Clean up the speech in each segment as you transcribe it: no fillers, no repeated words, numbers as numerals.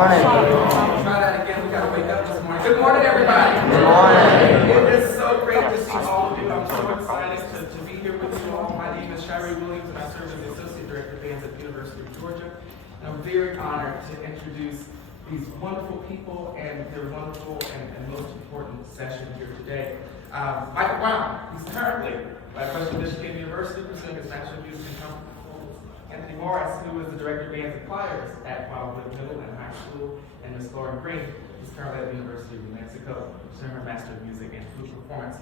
morning. Try that again. We gotta wake up this morning. Good morning, everybody. Good morning. It is so great to see all of you. I'm so excited to be here with you all. My name is Shirey Williams, and I serve as the Associate Director of Bands at the University of Georgia. And I'm very honored to introduce these wonderful people and their wonderful and most important session here today. Michael Brown, he's currently Vice President of Michigan University, pursuing his Master's of Music and Composition. Anthony Morris, who is the Director of Bands and Choirs at Wildwood Middle and High School, and Ms. Lauren Green, who's currently at the University of New Mexico, pursuing her Master of Music and Flute Performance.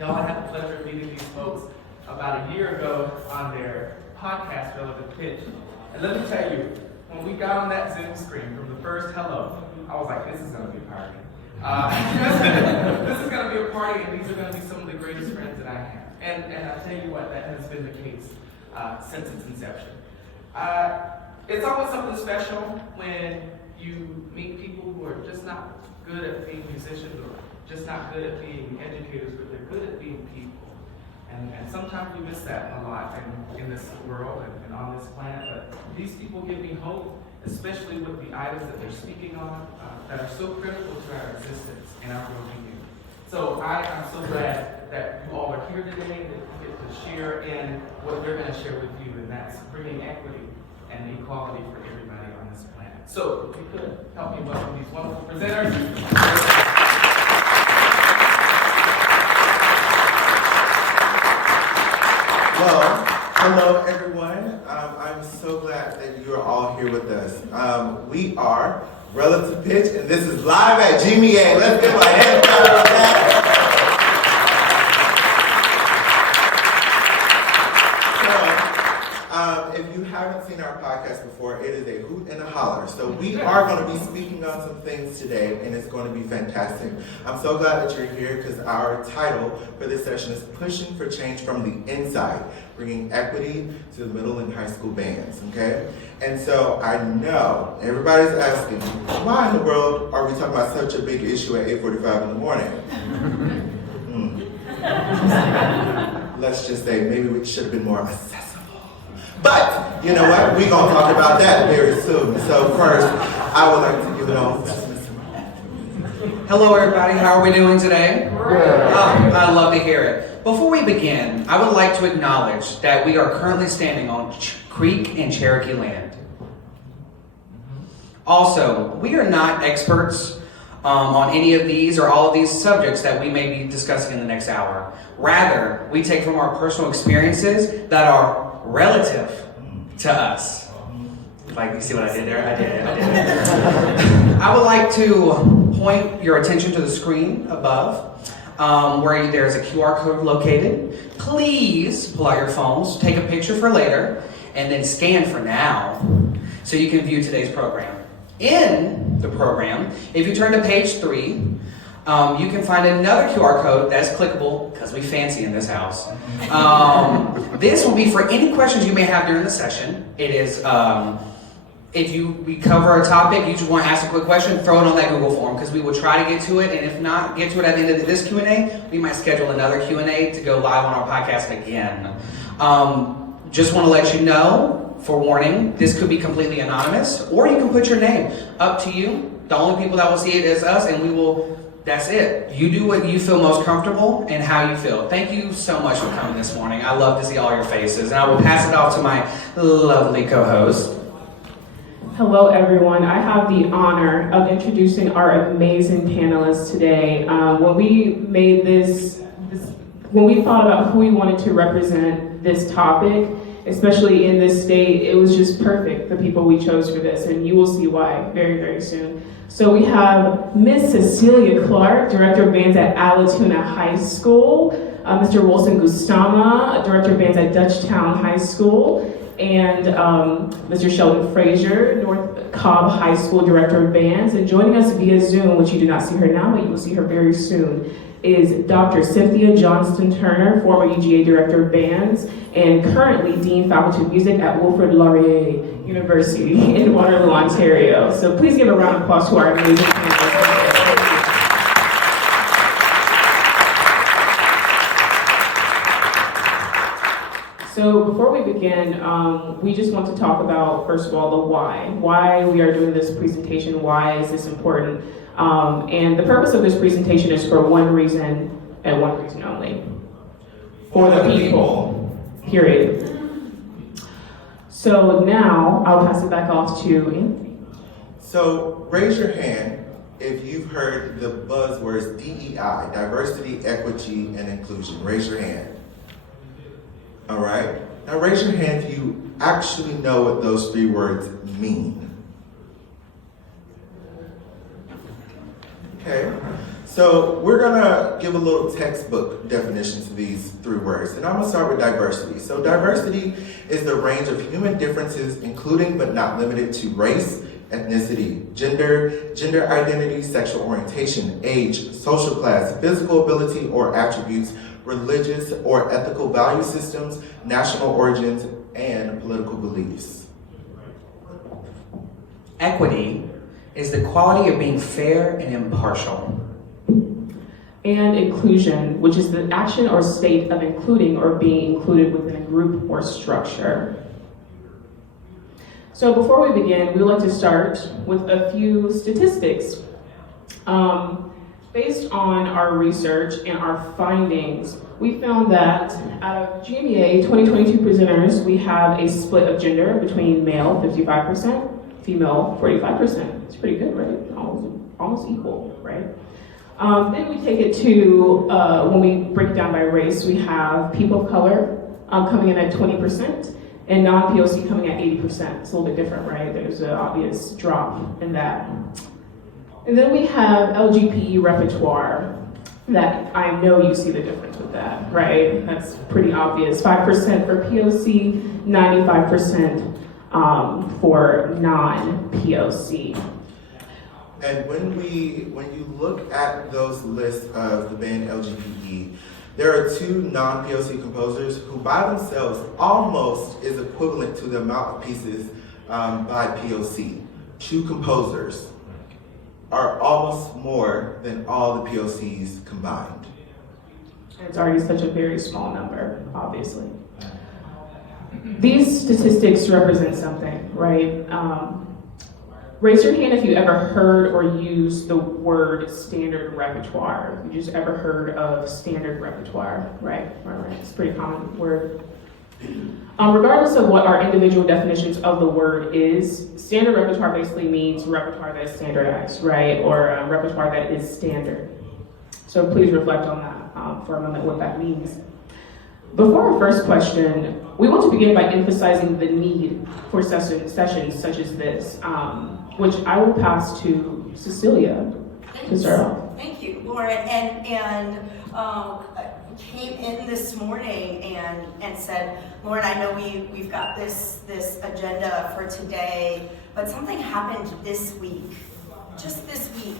Y'all, I had the pleasure of meeting these folks about a year ago on their podcast, Relevant Pitch. And let me tell you, when we got on that Zoom screen from the first hello, I was like, this is going to be a party. This is going to be a party, and these are going to be some of the greatest friends that I have. And I'll tell you what, that has been the case since its inception. It's always something special when you meet people who are just not good at being musicians or just not good at being educators, but they're good at being people. And sometimes we miss that a lot in this world and on this planet. But these people give me hope, especially with the items that they're speaking on that are so critical to our existence and our well-being. So I am so glad that you all are here today, that you get to share in what they're going to share with you, and that's bringing equity and equality for everybody on this planet. So if you could help me welcome these wonderful presenters. Well, hello everyone. I'm so glad that you are all here with us. We are Relative Pitch, and this is live at GMEA. Let's give a hand clap for that. If you haven't seen our podcast before, it is a hoot and a holler. So we are going to be speaking on some things today, and it's going to be fantastic. I'm so glad that you're here because our title for this session is Pushing for Change from the Inside, bringing equity to the middle and high school bands, okay? And so I know everybody's asking, why in the world are we talking about such a big issue at 8:45 in the morning? Let's just say maybe we should have been more accessible. But, you know what? We're going to talk about that very soon. So first, I would like to give it on to Mr. Hello, everybody. How are we doing today? I love to hear it. Before we begin, I would like to acknowledge that we are currently standing on Creek and Cherokee land. Also, we are not experts on any of these or all of these subjects that we may be discussing in the next hour. Rather, we take from our personal experiences that are relative to us. Like, you see what I did there? I did it. I would like to point your attention to the screen above, where there's a QR code located. Please pull out your phones, take a picture for later, and then scan for now, so you can view today's program. In the program, if you turn to page 3, you can find another QR code that's clickable, because we fancy in this house. This will be for any questions you may have during the session. It is, if we cover a topic, you just want to ask a quick question, throw it on that Google form, because we will try to get to it, and if not get to it at the end of this Q&A, we might schedule another Q&A to go live on our podcast again. Just want to let you know, for warning, this could be completely anonymous, or you can put your name. Up to you. The only people that will see it is us, and we will... That's it. You do what you feel most comfortable and how you feel. Thank you so much for coming this morning. I love to see all your faces. And I will pass it off to my lovely co-host. Hello, everyone. I have the honor of introducing our amazing panelists today. When we made when we thought about who we wanted to represent this topic, especially in this state, it was just perfect, the people we chose for this, and you will see why very, very soon. So we have Miss Cecilia Clark, Director of Bands at Allatoona High School, Mr. Wolson Gustama, Director of Bands at Dutchtown High School, and Mr. Sheldon Frazier, North Cobb High School Director of Bands. And joining us via Zoom, which you do not see her now, but you will see her very soon, is Dr. Cynthia Johnston Turner, former UGA Director of Bands, and currently Dean Faculty of Music at Wilfrid Laurier University in Waterloo, Ontario. So please give a round of applause to our amazing panelists. So before we begin, we just want to talk about, first of all, the why. Why we are doing this presentation, why is this important? And the purpose of this presentation is for one reason and one reason only. For the people, period. So now, I'll pass it back off to Anthony. So raise your hand if you've heard the buzzwords DEI, diversity, equity, and inclusion. Raise your hand. All right. Now raise your hand if you actually know what those three words mean. Okay. So we're gonna give a little textbook definition to these three words. And I'm gonna start with diversity. So diversity is the range of human differences, including but not limited to race, ethnicity, gender identity, sexual orientation, age, social class, physical ability or attributes, religious or ethical value systems, national origins, and political beliefs. Equity is the quality of being fair and impartial. And inclusion, which is the action or state of including or being included within a group or structure. So before we begin, we would like to start with a few statistics. Based on our research and our findings, we found that out of GMEA 2022 presenters, we have a split of gender between male 55%, female 45%. It's pretty good, right? Almost equal, right? Then we take it to, when we break it down by race, we have people of color coming in at 20% and non-POC coming at 80%. It's a little bit different, right? There's an obvious drop in that. And then we have LGBTQ repertoire that I know you see the difference with that, right? That's pretty obvious. 5% for POC, 95% for non-POC. And when you look at those lists of the band LGBTE, there are two non-POC composers who by themselves almost is equivalent to the amount of pieces by POC. Two composers are almost more than all the POCs combined. It's already such a very small number, obviously. These statistics represent something, right? Raise your hand if you ever heard or used the word standard repertoire. You just ever heard of standard repertoire, right? It's a pretty common word. Regardless of what our individual definitions of the word is, standard repertoire basically means repertoire that is standardized, right? Or repertoire that is standard. So please reflect on that for a moment, what that means. Before our first question, we want to begin by emphasizing the need for sessions such as this, which I will pass to Cecilia to start off. Thank you, Lauren. And came in this morning and said, Lauren, I know we've got this agenda for today, but something happened this week, just this week.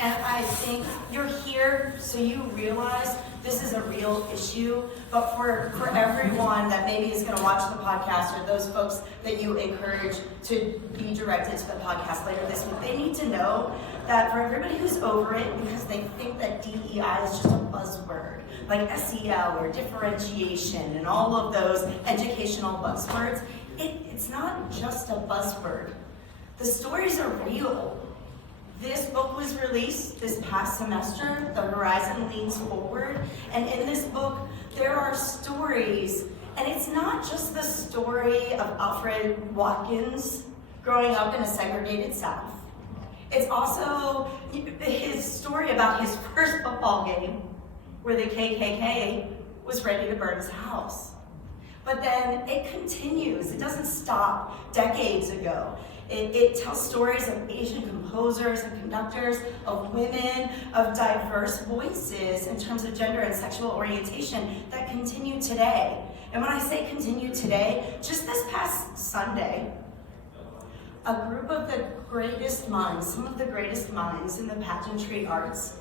And I think you're here so you realize this is a real issue, but for everyone that maybe is gonna watch the podcast or those folks that you encourage to be directed to the podcast later this week, they need to know that for everybody who's over it because they think that DEI is just a buzzword, like SEL or differentiation and all of those educational buzzwords, it's not just a buzzword. The stories are real. This book was released this past semester, The Horizon Leans Forward, and in this book, there are stories, and it's not just the story of Alfred Watkins growing up in a segregated South. It's also his story about his first football game where the KKK was ready to burn his house. But then it continues, it doesn't stop decades ago. It tells stories of Asian composers and conductors, of women, of diverse voices in terms of gender and sexual orientation that continue today. And when I say continue today, just this past Sunday, a group of the greatest minds, some of the greatest minds in the pageantry arts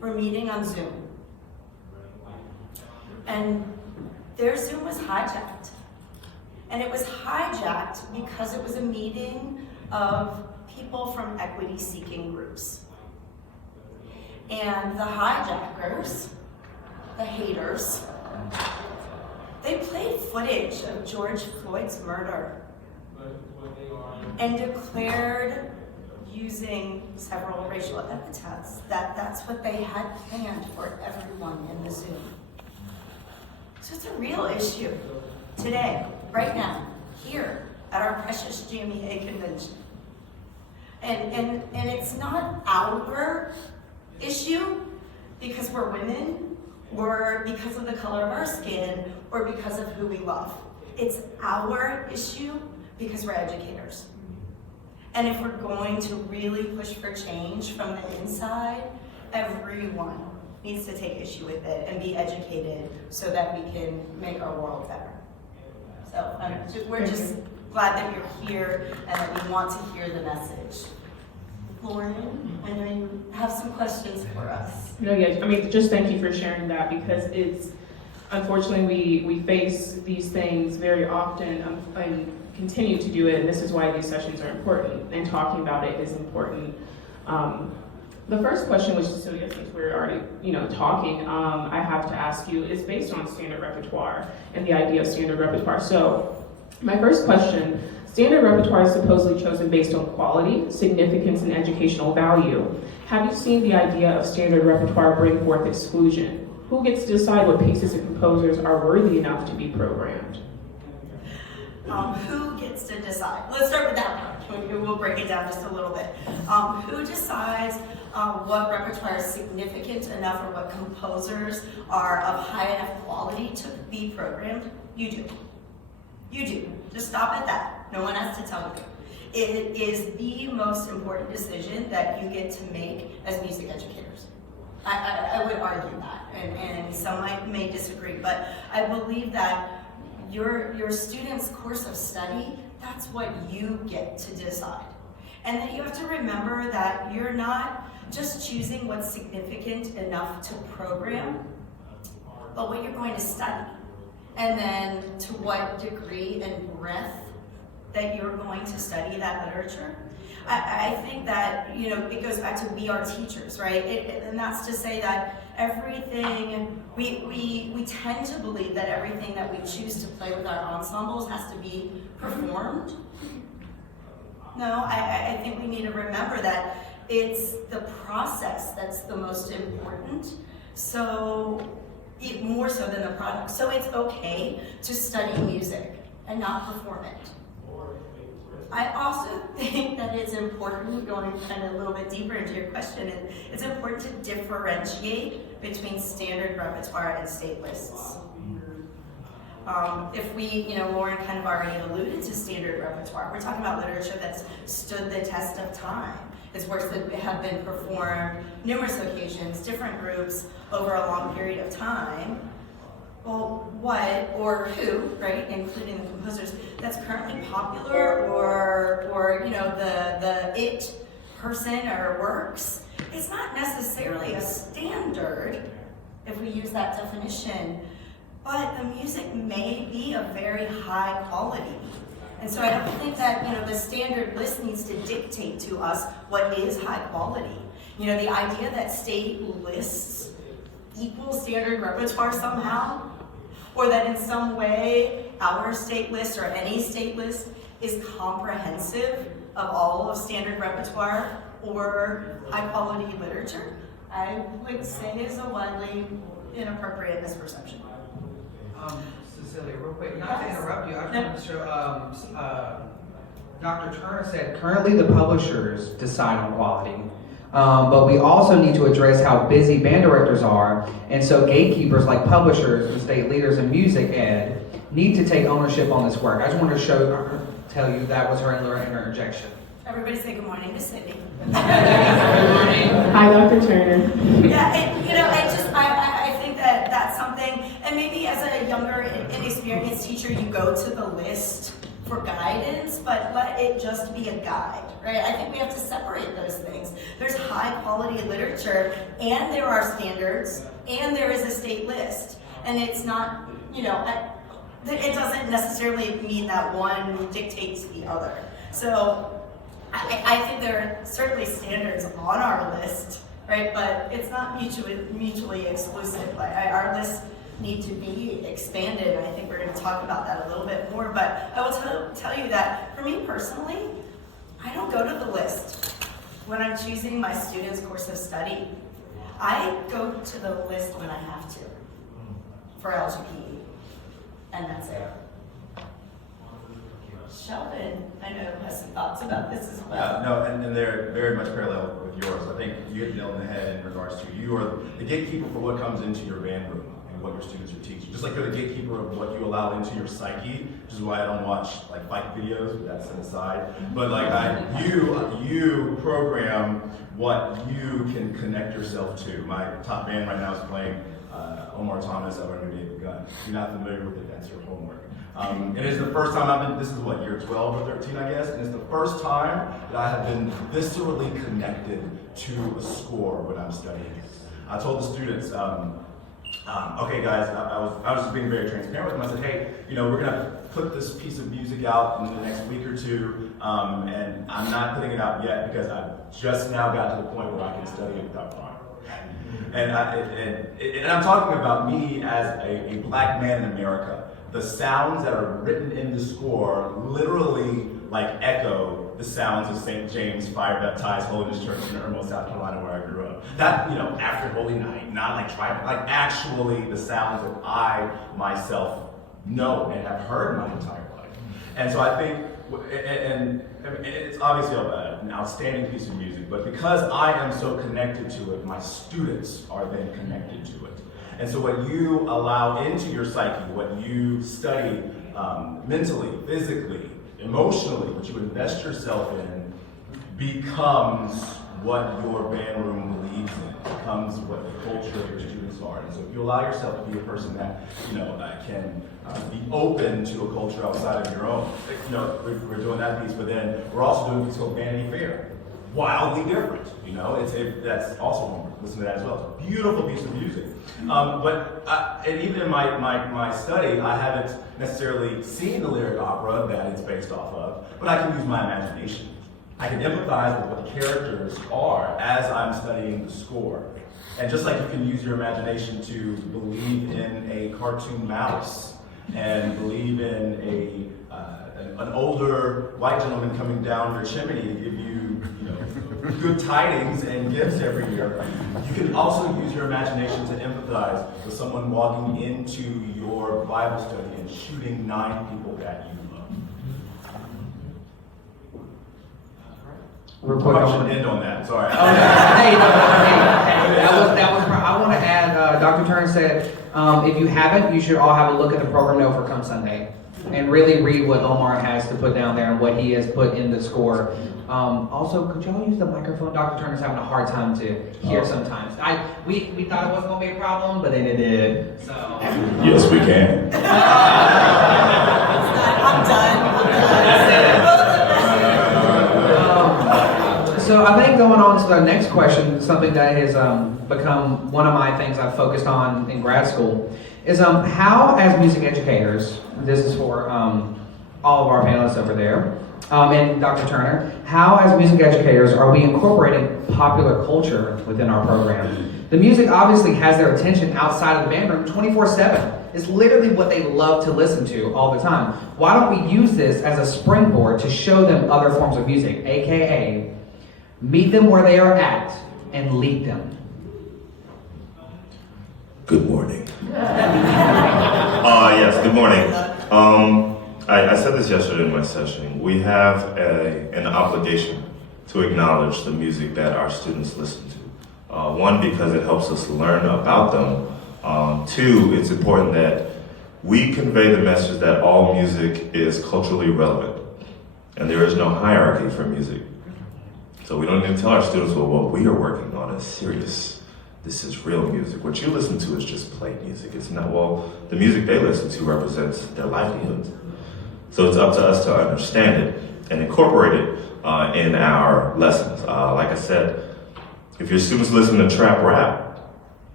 were meeting on Zoom. And their Zoom was hijacked. And it was hijacked because it was a meeting of people from equity-seeking groups. And the hijackers, the haters, they played played footage of George Floyd's murder and declared, using several racial epithets, that that's what they had planned for everyone in the Zoom. So it's a real issue today, right now, here at our precious GMEA convention. And it's not our issue because we're women, or because of the color of our skin, or because of who we love. It's our issue because we're educators. And if we're going to really push for change from the inside, everyone needs to take issue with it and be educated so that we can make our world better. So we're just glad that you're here and that we want to hear the message. Lauren, I know you have some questions for us. No, yeah, I mean, just thank you for sharing that, because it's, unfortunately, we face these things very often and continue to do it, and this is why these sessions are important, and talking about it is important. The first question, which Cecilia, since we're already, talking, I have to ask you, is based on standard repertoire and the idea of standard repertoire. So, my first question, standard repertoire is supposedly chosen based on quality, significance, and educational value. Have you seen the idea of standard repertoire bring forth exclusion? Who gets to decide what pieces and composers are worthy enough to be programmed? Who gets to decide? Let's start with that part. We'll break it down just a little bit. Who decides what repertoire is significant enough, or what composers are of high enough quality to be programmed? You do. You do. Just stop at that. No one has to tell you. It is the most important decision that you get to make as music educators. I would argue that, and some may disagree, but I believe that your students' course of study, that's what you get to decide. And that you have to remember that you're not just choosing what's significant enough to program, but what you're going to study. And then to what degree and breadth that you're going to study that literature. I think that, it goes back to we are teachers, right? And that's to say that everything, we tend to believe that everything that we choose to play with our ensembles has to be performed. No, I think we need to remember that it's the process that's the most important. So, more so than the product. So it's okay to study music and not perform it. I also think that it's important, going kind of a little bit deeper into your question, it's important to differentiate between standard repertoire and state lists. If we, Lauren kind of already alluded to standard repertoire, we're talking about literature that's stood the test of time. It's works that have been performed numerous occasions, different groups over a long period of time. Well, what or who, right, including the composers, that's currently popular or the it person or works, it's not necessarily a standard if we use that definition, but the music may be of very high quality. And so I don't think that, the standard list needs to dictate to us what is high quality. The idea that state lists equal standard repertoire somehow, or that in some way our state list or any state list is comprehensive of all of standard repertoire or high quality literature, I would say is a widely inappropriate misperception. Cecilia, real quick, not to interrupt you, I just want to show, Dr. Turner said currently the publishers decide on quality. But we also need to address how busy band directors are, and so gatekeepers like publishers and state leaders in music ed need to take ownership on this work. I just wanted to tell you that was her interjection. Everybody say good morning to Cindy. Hi, Dr. Turner. Yeah, I think that that's something, and maybe as a younger, inexperienced teacher, you go to the list for guidance, but let it just be a guide, right? I think we have to separate those things. There's high quality literature, and there are standards, and there is a state list. And it's not, it doesn't necessarily mean that one dictates the other. So I think there are certainly standards on our list, right? But it's not mutually exclusive. Our list need to be expanded. And I think we're going to talk about that a little bit more. But I will tell you that for me personally, I don't go to the list when I'm choosing my students' course of study. I go to the list when I have to for LGPE, and that's it. Sheldon, I know, has some thoughts about this as well. No, and they're very much parallel with yours. I think you hit the nail on the head in regards to you are the gatekeeper for what comes into your band room and what your students are teaching. Just like you're the gatekeeper of what you allow into your psyche, which is why I don't watch like fight videos, but that's an aside. But like you program what you can connect yourself to. My top band right now is playing Omar Thomas, Over New David Gunn. If you're not familiar with it, that's your homework. It is the first time this is what, year 12 or 13, I guess, and it's the first time that I have been viscerally connected to a score when I'm studying. I told the students, okay guys, I was just being very transparent with them. I said, hey, we're gonna put this piece of music out in the next week or two, and I'm not putting it out yet because I've just now got to the point where I can study it without crying. And I'm talking about me as a black man in America. The sounds that are written in the score literally like echo the sounds of St. James Fire Baptized Holiness Church in Irmo, South Carolina, where I grew up. That, after Holy Night, not like tribal, like actually the sounds that I myself know and have heard my entire life. And so I think, and it's obviously an outstanding piece of music, but because I am so connected to it, my students are then connected to it. And so what you allow into your psyche, what you study mentally, physically, emotionally, what you invest yourself in, becomes what your band room believes in, becomes what the culture of your students are. And so if you allow yourself to be a person that, can be open to a culture outside of your own, we're doing that piece, but then we're also doing a piece called Vanity Fair. Wildly different, that's also homework. Listen to that as well. It's a beautiful piece of music. And even in my study, I haven't necessarily seen the lyric opera that it's based off of, but I can use my imagination. I can empathize with what the characters are as I'm studying the score. And just like you can use your imagination to believe in a cartoon mouse and believe in an older white gentleman coming down your chimney to give you, good tidings and gifts every year. You can also use your imagination to empathize with someone walking into your Bible study and shooting 9 people that you love. Real quick, I should end on that. Sorry. Hey, that was. I want to add. Dr. Turner said, if you haven't, you should all have a look at the program note for come Sunday, and really read what Omar has to put down there and what he has put in the score. Also, could y'all use the microphone? Dr. Turner's having a hard time to hear sometimes. We thought it wasn't going to be a problem, but then it did. So. Yes, we can. I'm done. So I think going on to the next question, something that has become one of my things I've focused on in grad school, is how, as music educators, this is for all of our panelists over there, and Dr. Turner, how, as music educators, are we incorporating popular culture within our program? The music obviously has their attention outside of the band room 24/7. It's literally what they love to listen to all the time. Why don't we use this as a springboard to show them other forms of music, aka meet them where they are at and lead them? Good morning. Yes, good morning. I said this yesterday in my session. We have an obligation to acknowledge the music that our students listen to. One, because it helps us learn about them. Two, it's important that we convey the message that all music is culturally relevant and there is no hierarchy for music. So we don't need to tell our students, well, what we are working on is serious. This is real music. What you listen to is just play music. It's not, well, the music they listen to represents their livelihood. So it's up to us to understand it and incorporate it in our lessons. Like I said, if your students listen to trap rap,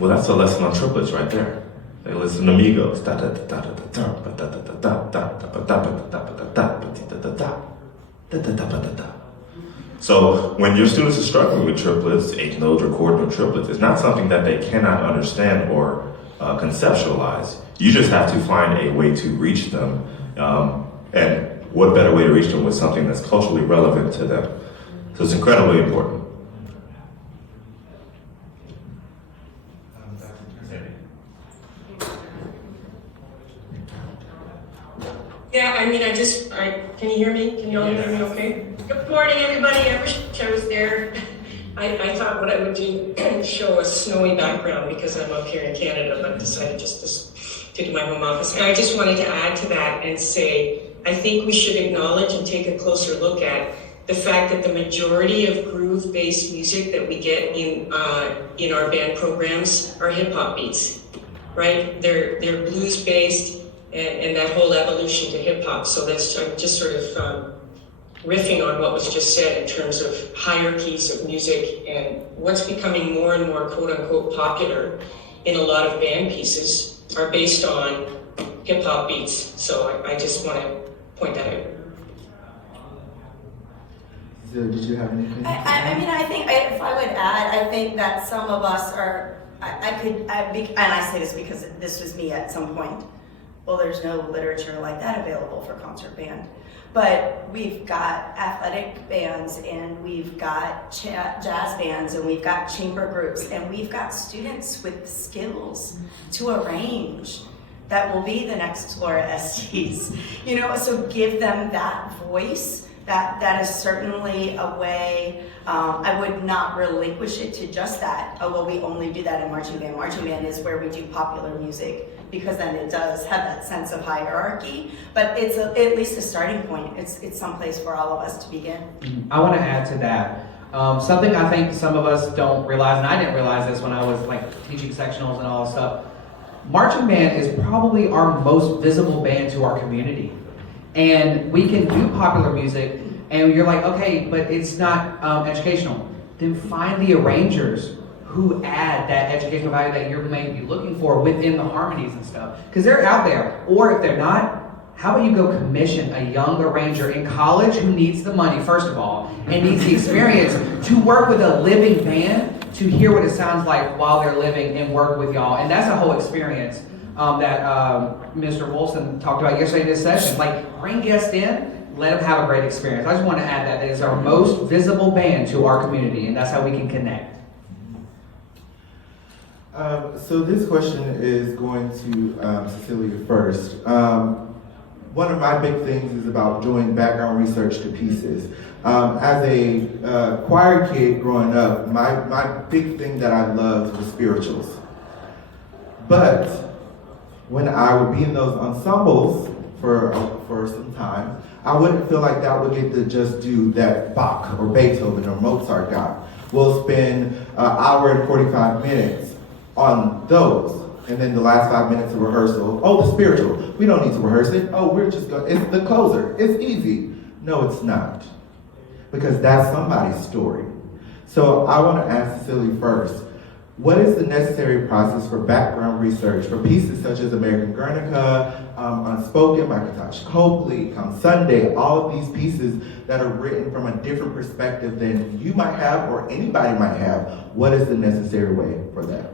well, that's a lesson on triplets right there. They listen to Migos. So when your students are struggling with triplets, eighth notes or chord note triplets, it's not something that they cannot understand or conceptualize. You just have to find a way to reach them, and what better way to reach them with something that's culturally relevant to them. So it's incredibly important. Yeah, I mean, can you hear me? Can you all hear me okay? Good morning, everybody. I wish I was there. I thought what I would do is show a snowy background because I'm up here in Canada, but decided just to do my home office. And I just wanted to add to that and say, I think we should acknowledge and take a closer look at the fact that the majority of groove-based music that we get in our band programs are hip-hop beats, right? They're blues-based, and that whole evolution to hip-hop. So that's just sort of riffing on what was just said in terms of hierarchies of music and what's becoming more and more quote-unquote popular in a lot of band pieces are based on hip-hop beats. So I just want to point that out. So did you have anything? I mean, I think if I would add, I think that some of us are, and I say this because this was me at some point. Well, there's no literature like that available for concert band. But we've got athletic bands, and we've got jazz bands, and we've got chamber groups, and we've got students with skills to arrange that will be the next Laura Estes. So give them that voice. That is certainly a way. I would not relinquish it to just that. Oh, well, we only do that in marching band. Marching band is where we do popular music, because then it does have that sense of hierarchy. But it's at least a starting point. It's someplace for all of us to begin. I want to add to that. Something I think some of us don't realize, and I didn't realize this when I was teaching sectionals and all that stuff. Marching band is probably our most visible band to our community. And we can do popular music, and you're like, okay, but it's not educational. Then find the arrangers who add that educational value that you may be looking for within the harmonies and stuff. Because they're out there. Or if they're not, how about you go commission a young arranger in college who needs the money, first of all, and needs the experience to work with a living band, to hear what it sounds like while they're living and work with y'all. And that's a whole experience that Mr. Wolson talked about yesterday in this session. Bring guests in, let them have a great experience. I just want to add that it is our most visible band to our community, and that's how we can connect. So this question is going to Cecilia first. One of my big things is about doing background research to pieces. As a choir kid growing up, my big thing that I loved was spirituals. But when I would be in those ensembles for some time, I wouldn't feel like that would get to just do that Bach or Beethoven or Mozart got. We'll spend an hour and 45 minutes on those. And then the last 5 minutes of rehearsal, oh, the spiritual, we don't need to rehearse it. Oh, we're just going, it's the closer, it's easy. No, it's not. Because that's somebody's story. So I want to ask Cecilia first, what is the necessary process for background research for pieces such as American Guernica, Unspoken by Katash Copley, Come Sunday, all of these pieces that are written from a different perspective than you might have or anybody might have? What is the necessary way for that?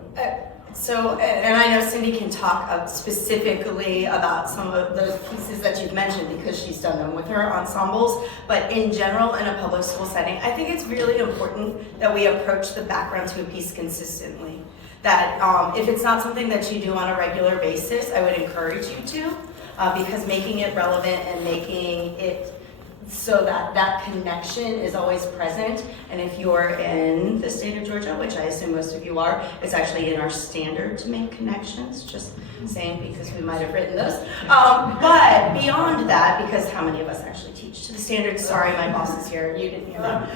And I know Cindy can talk specifically about some of those pieces that you've mentioned because she's done them with her ensembles, but in general, in a public school setting, I think it's really important that we approach the background to a piece consistently. That if it's not something that you do on a regular basis, I would encourage you to, because making it relevant and making it so that that connection is always present. And if you're in the state of Georgia, which I assume most of you are, it's actually in our standard to make connections, just saying because we might have written those. But beyond that, because how many of us actually teach to the standards? Sorry, my boss is here, you didn't hear that.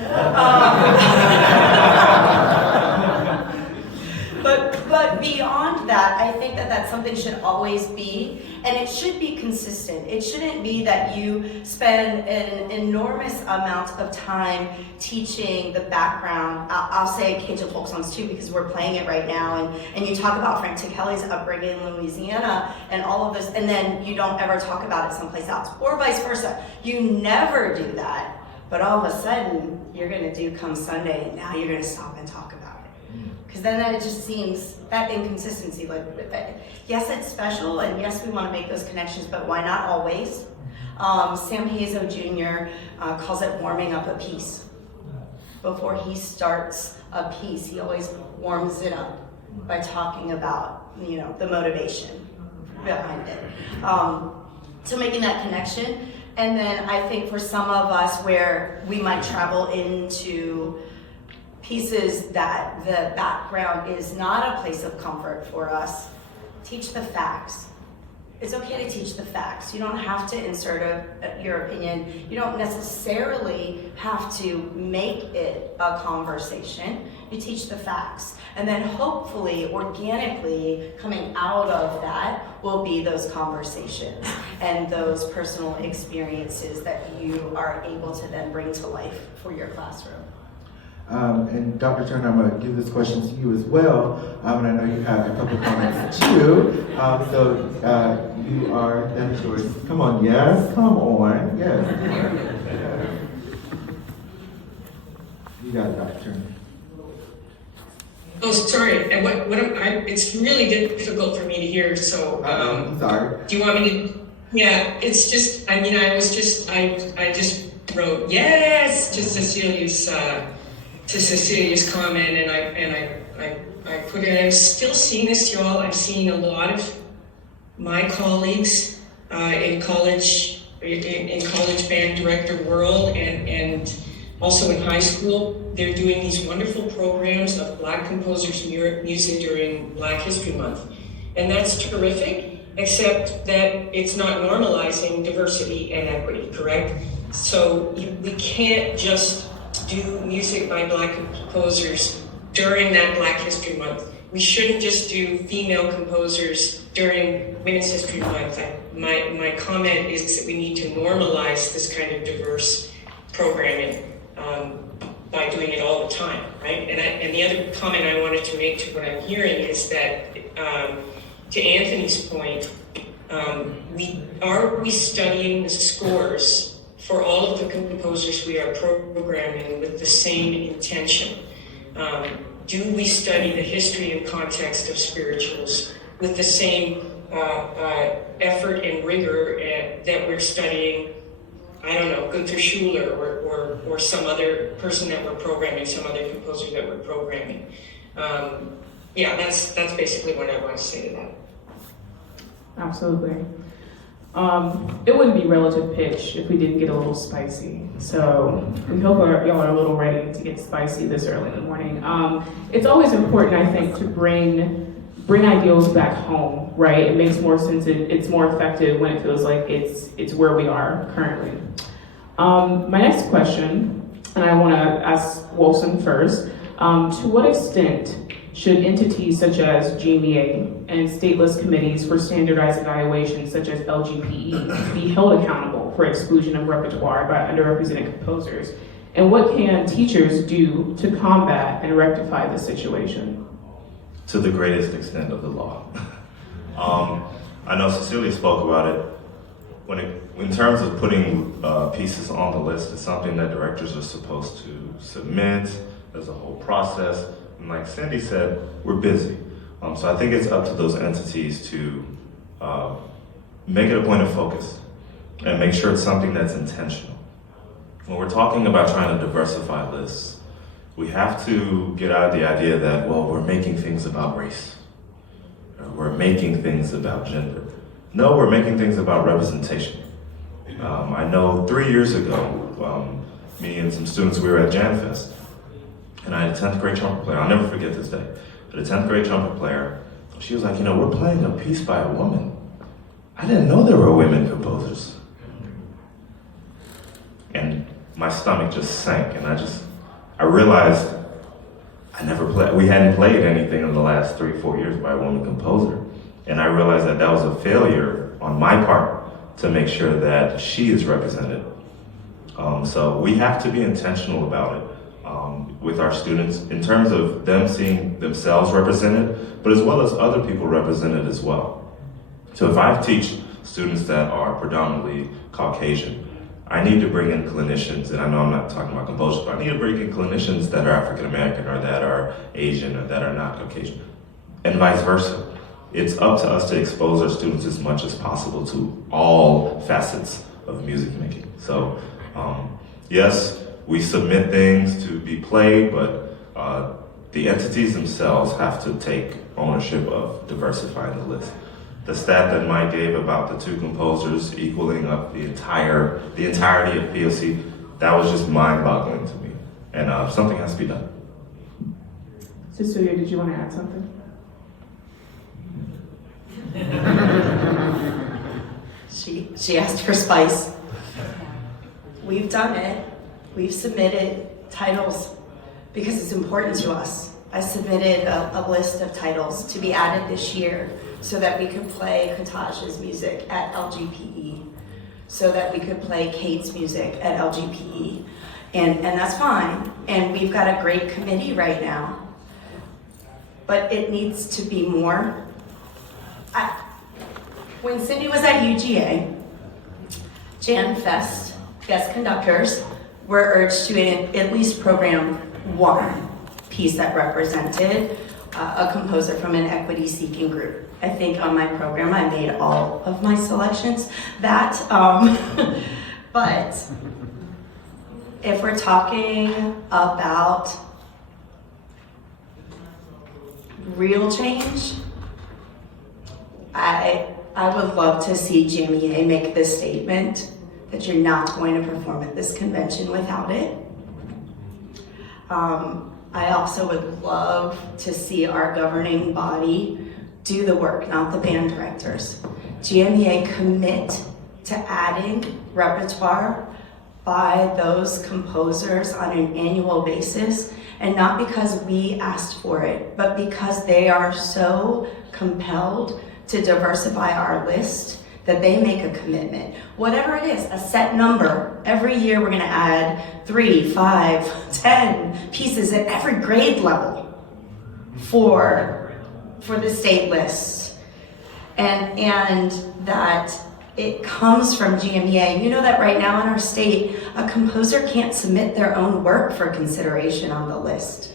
But beyond that, I think that that's something should always be, and it should be consistent. It shouldn't be that you spend an enormous amount of time teaching the background. I'll say Cajun folk songs too, because we're playing it right now, and you talk about Frank Tikelly's upbringing in Louisiana and all of this, and then you don't ever talk about it someplace else, or vice versa. You never do that, but all of a sudden, you're gonna do Come Sunday, and now you're gonna stop and talk about it. Because then it just seems that inconsistency, like, yes, it's special, and yes, we want to make those connections, but why not always? Sam Hazo Jr. Calls it warming up a piece. Before he starts a piece, he always warms it up by talking about, the motivation behind it. So making that connection. And then I think for some of us where we might travel into pieces that the background is not a place of comfort for us, teach the facts. It's okay to teach the facts. You don't have to insert your opinion. You don't necessarily have to make it a conversation. You teach the facts. And then hopefully, organically, coming out of that will be those conversations and those personal experiences that you are able to then bring to life for your classroom. And Dr. Turner, I'm going to give this question to you as well, and I know you have a couple comments too. You are, that is yours. Come on, yes, come on, yes. You got it, Dr. Turner. Oh, sorry. And it's really difficult for me to hear. So, I'm sorry. do you want me to? Yeah, it's just. I just wrote yes to Cecilia's comment, and I put it. I'm still seeing this, y'all. I'm seeing a lot of my colleagues in college band director world, and also in high school. They're doing these wonderful programs of Black composers' music during Black History Month. And that's terrific, except that it's not normalizing diversity and equity, correct? So we can't just do music by Black composers during that Black History Month. We shouldn't just do female composers during Women's History Month. My comment is that we need to normalize this kind of diverse programming by doing it all the time, right? And the other comment I wanted to make to what I'm hearing is that, to Anthony's point, are we studying the scores for all of the composers we are programming with the same intention? Do we study the history and context of spirituals with the same effort and rigor that we're studying, I don't know, Gunther Schuller or some other person that we're programming, some other composer that we're programming? Yeah, that's basically what I want to say to that. Absolutely. It wouldn't be relative pitch if we didn't get a little spicy. So we hope y'all are a little ready to get spicy this early in the morning. It's always important, I think, to bring ideals back home, right? It makes more sense. It's more effective when it feels like it's where we are currently. My next question, and I want to ask Wolson first, to what extent should entities such as GMEA and stateless committees for standardized evaluations such as LGPE be held accountable for exclusion of repertoire by underrepresented composers? And what can teachers do to combat and rectify this situation? To the greatest extent of the law. I know Cecilia spoke about it. In terms of putting pieces on the list, it's something that directors are supposed to submit. There's a whole process. And like Cindy said, we're busy. So I think it's up to those entities to make it a point of focus and make sure it's something that's intentional. When we're talking about trying to diversify lists, we have to get out of the idea that, well, we're making things about race. Or we're making things about gender. No, we're making things about representation. I know 3 years ago, me and some students, we were at JamFest, and I had a 10th grade trumpet player. I'll never forget this day. But a 10th grade trumpet player, she was like, we're playing a piece by a woman. I didn't know there were women composers. And my stomach just sank, and I realized we hadn't played anything in the last 3-4 years by a woman composer. And I realized that was a failure on my part to make sure that she is represented. So we have to be intentional about it with our students in terms of them seeing themselves represented, but as well as other people represented as well. So if I teach students that are predominantly Caucasian, I need to bring in clinicians, and I know I'm not talking about composers, but I need to bring in clinicians that are African American or that are Asian or that are not Caucasian, and vice versa. It's up to us to expose our students as much as possible to all facets of music making. So, yes, we submit things to be played, but the entities themselves have to take ownership of diversifying the list. The stat that Mike gave about the 2 composers equaling up the entirety of POC, that was just mind-boggling to me. And something has to be done. Cecilia, did you want to add something? She asked for spice. We've done it. We've submitted titles because it's important to us. I submitted a list of titles to be added this year so that we could play Kataj's music at LGPE, so that we could play Kate's music at LGPE. And that's fine. And we've got a great committee right now. But it needs to be more. When Cindy was at UGA, Jan Fest guest conductors were urged to at least program one piece that represented a composer from an equity-seeking group. I think on my program I made all of my selections that, but if we're talking about real change, I would love to see GMEA make this statement that you're not going to perform at this convention without it. I also would love to see our governing body do the work, not the band directors. GMEA commit to adding repertoire by those composers on an annual basis, and not because we asked for it, but because they are so compelled to diversify our list that they make a commitment. Whatever it is, a set number. Every year we're gonna add 3, 5, 10 pieces at every grade level for the state list. And that it comes from GMEA. You know that right now in our state, a composer can't submit their own work for consideration on the list.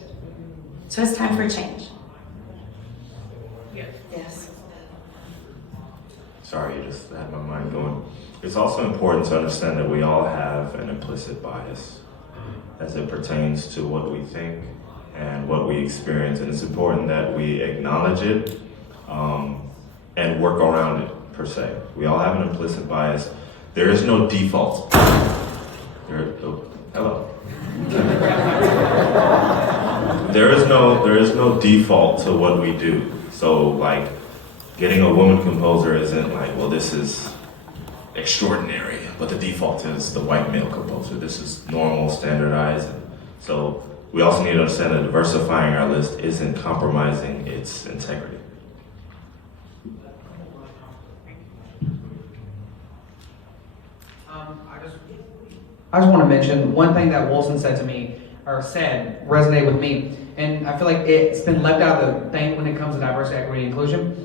So it's time for change. Yes. Sorry, you just had my mind going. It's also important to understand that we all have an implicit bias as it pertains to what we think and what we experience. And it's important that we acknowledge it and work around it, per se. We all have an implicit bias. There is no default. Hello. There is no default to what we do. So like, getting a woman composer isn't like, well, this is extraordinary, but the default is the white male composer. This is normal, standardized. So we also need to understand that diversifying our list isn't compromising its integrity. I just want to mention one thing that Wolson said to me, or said, resonated with me, and I feel like it's been left out of the thing when it comes to diversity, equity, and inclusion.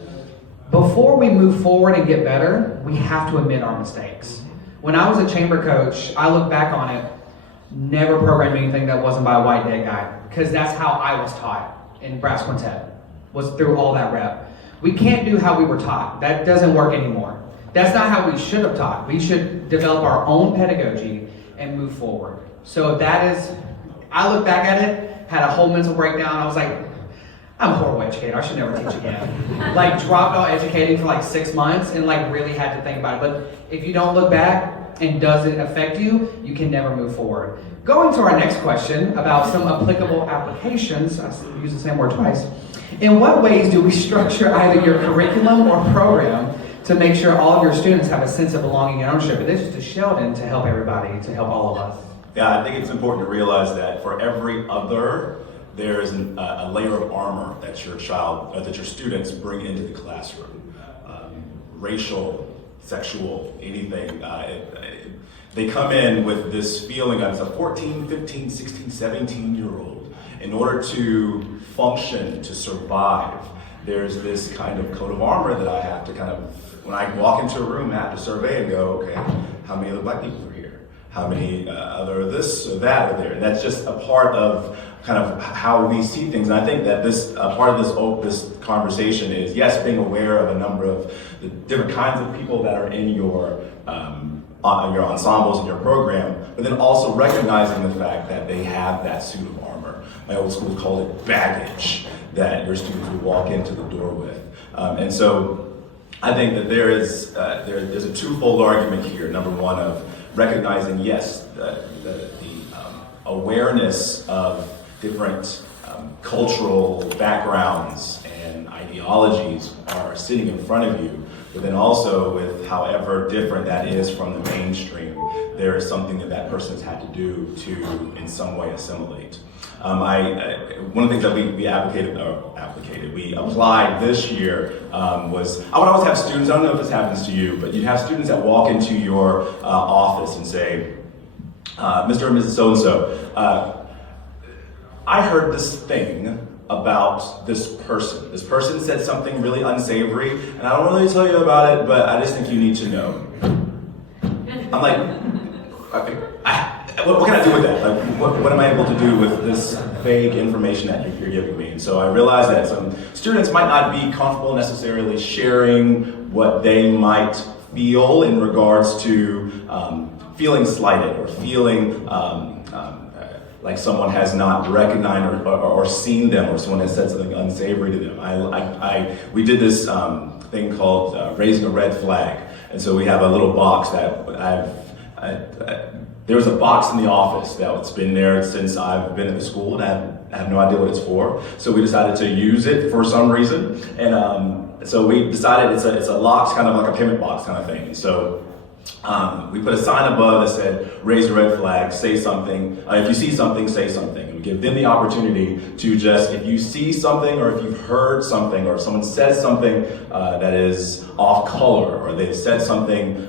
Before we move forward and get better, we have to admit our mistakes. When I was a chamber coach, I look back on it, never programmed anything that wasn't by a white dead guy, because that's how I was taught in brass quintet, was through all that rep. We can't do how we were taught. That doesn't work anymore. That's not how we should have taught. We should develop our own pedagogy and move forward. So that is, I look back at it, had a whole mental breakdown. I was like, I'm a horrible educator. I should never teach again. Like dropped out educating for like 6 months and like really had to think about it. But if you don't look back and does it affect you, you can never move forward. Going to our next question about some applicable applications, I use the same word twice. In what ways do we structure either your curriculum or program to make sure all of your students have a sense of belonging and ownership? And this is to Sheldon to help everybody, to help all of us. Yeah, I think it's important to realize that for every other, there is a layer of armor that your students bring into the classroom. Racial, sexual, anything. They come in with this feeling of, as a 14, 15, 16, 17-year-old, in order to function, to survive, there's this kind of coat of armor that I have to kind of, when I walk into a room, I have to survey and go, okay, how many of the black people are here? how many other this or that are there. And that's just a part of kind of how we see things. And I think that this part of this conversation is, yes, being aware of a number of the different kinds of people that are in your ensembles and your program, but then also recognizing the fact that they have that suit of armor. My old school called it baggage that your students will walk into the door with. And so I think that there's a twofold argument here. Number one, of recognizing, yes, the awareness of different cultural backgrounds and ideologies are sitting in front of you, but then also with however different that is from the mainstream, there is something that person has had to do to in some way assimilate. One of the things that we applied this year was, I would always have students, I don't know if this happens to you, but you'd have students that walk into your office and say, Mr. and Mrs. So-and-so, I heard this thing about this person. This person said something really unsavory, and I don't really tell you about it, but I just think you need to know. I'm like, okay, what can I do with that? Like, what am I able to do with this vague information that you're giving me? And so I realized that some students might not be comfortable necessarily sharing what they might feel in regards to feeling slighted or feeling like someone has not recognized or seen them, or someone has said something unsavory to them. We did this thing called raising a red flag. And so we have a little box that there's a box in the office that's been there since I've been in the school, and I have no idea what it's for. So we decided to use it for some reason. And so we decided it's a locked, kind of like a payment box kind of thing. And so we put a sign above that said, raise a red flag, say something. If you see something, say something. And we give them the opportunity to just, if you see something or if you've heard something or if someone says something that is off color, or they've said something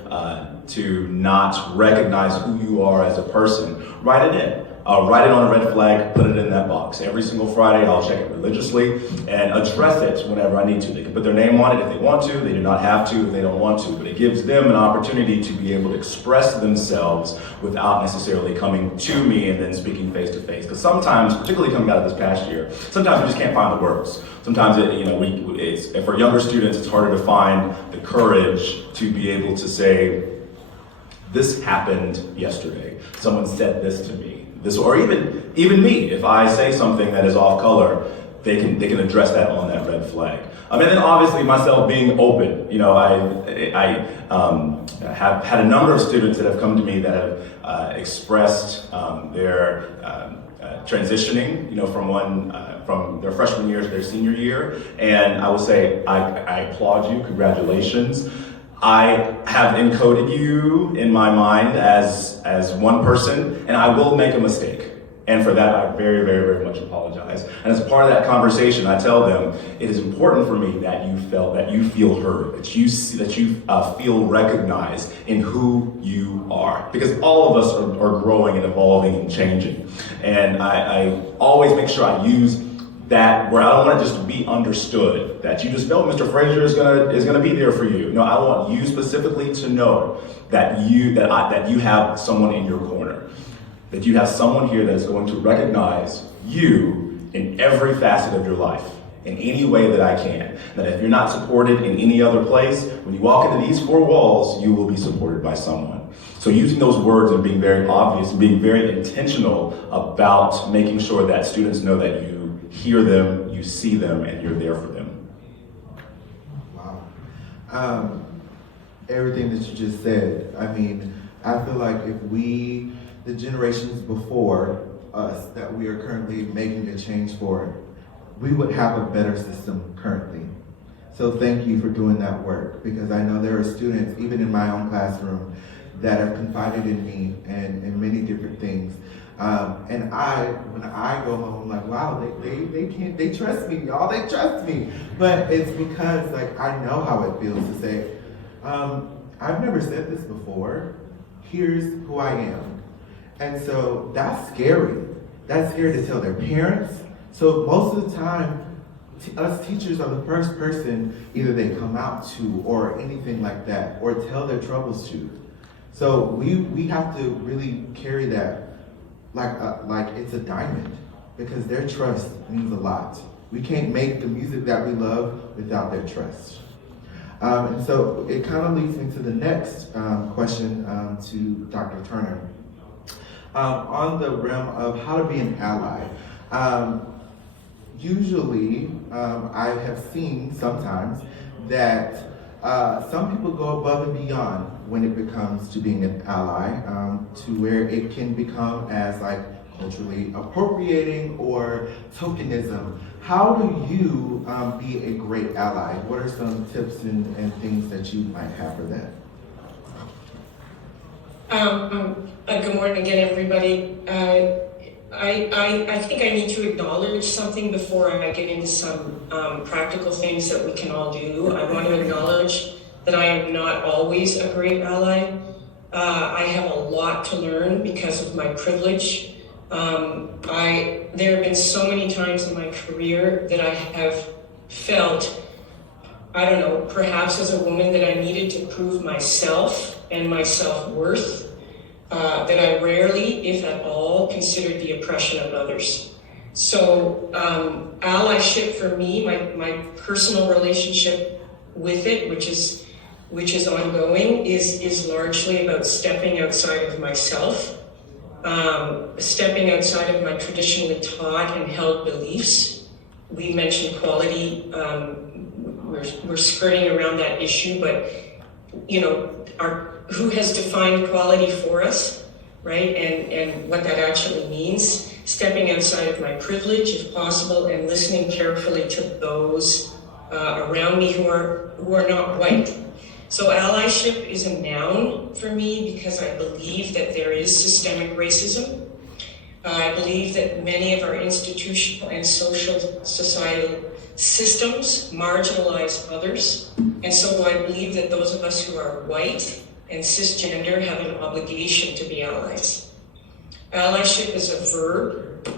to not recognize who you are as a person, write it in. Write it on a red flag, put it in that box. Every single Friday, I'll check it religiously and address it whenever I need to. They can put their name on it if they want to. They do not have to if they don't want to. But it gives them an opportunity to be able to express themselves without necessarily coming to me and then speaking face to face. Because sometimes, particularly coming out of this past year, sometimes we just can't find the words. Sometimes, for younger students, it's harder to find the courage to be able to say, this happened yesterday. Someone said this to me. This, or even me, if I say something that is off color, they can address that on that red flag. And then obviously myself being open. I have had a number of students that have come to me that have expressed their transitioning, from their freshman year to their senior year, and I will say I applaud you. Congratulations. I have encoded you in my mind as one person, and I will make a mistake. And for that, I very, very, very much apologize. And as part of that conversation, I tell them it is important for me that you feel heard, that you feel recognized in who you are, because all of us are growing and evolving and changing. And I always make sure I use that, where I don't want it just to be understood that you just know Mr. Frazier is gonna be there for you. No, I want you specifically to know that you have someone in your corner, that you have someone here that is going to recognize you in every facet of your life, in any way that I can. That if you're not supported in any other place, when you walk into these four walls, you will be supported by someone. So using those words and being very obvious and being very intentional about making sure that students know that you hear them, you see them, and you're there for them. Wow. Everything that you just said, I feel like if the generations before us that we are currently making a change for, we would have a better system currently. So thank you for doing that work, because I know there are students, even in my own classroom, that have confided in me and in many different things. And when I go home, I'm like, wow, they trust me, y'all, they trust me. But it's because I know how it feels to say, I've never said this before, here's who I am. And so that's scary. That's scary to tell their parents. So most of the time, us teachers are the first person either they come out to or anything like that, or tell their troubles to. So we have to really carry that like it's a diamond, because their trust means a lot. We can't make the music that we love without their trust. And so it kind of leads me to the next question to Dr. Turner. On the realm of how to be an ally. Usually, I have seen sometimes that some people go above and beyond when it becomes to being an ally, to where it can become as like culturally appropriating or tokenism. How do you be a great ally? What are some tips and things that you might have for that? Good morning again, everybody. I think I need to acknowledge something before I get into some practical things that we can all do. I want to acknowledge that I am not always a great ally. I have a lot to learn because of my privilege. There have been so many times in my career that I have felt, I don't know, perhaps as a woman, that I needed to prove myself and my self-worth, that I rarely, if at all, considered the oppression of others. So allyship for me, my personal relationship with it, which is ongoing, is largely about stepping outside of myself, stepping outside of my traditionally taught and held beliefs. We mentioned quality. We're skirting around that issue, but who has defined quality for us, right? And what that actually means. Stepping outside of my privilege, if possible, and listening carefully to those around me who are not white. So allyship is a noun for me because I believe that there is systemic racism. I believe that many of our institutional and social societal systems marginalize others. And so I believe that those of us who are white and cisgender have an obligation to be allies. Allyship is a verb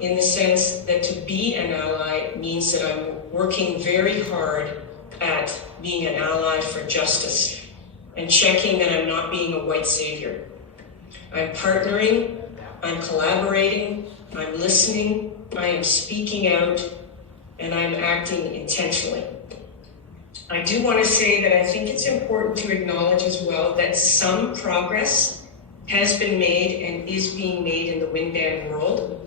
in the sense that to be an ally means that I'm working very hard at being an ally for justice and checking that I'm not being a white savior. I'm partnering, I'm collaborating, I'm listening, I am speaking out, and I'm acting intentionally. I do want to say that I think it's important to acknowledge as well that some progress has been made and is being made in the wind band world.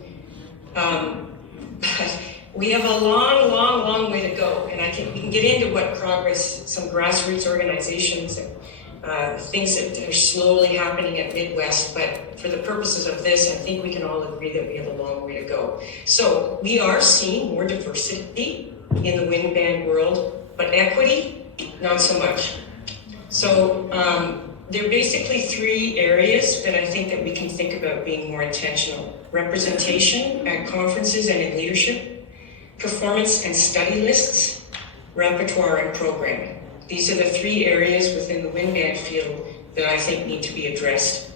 But we have a long way to go, and we can get into what progress some grassroots organizations and things that are slowly happening at Midwest, but for the purposes of this, I think we can all agree that we have a long way to go. So we are seeing more diversity in the wind band world, but equity, not so much. So there are basically three areas that I think that we can think about being more intentional. Representation at conferences and in leadership, performance and study lists, repertoire and programming. These are the three areas within the wind band field that I think need to be addressed.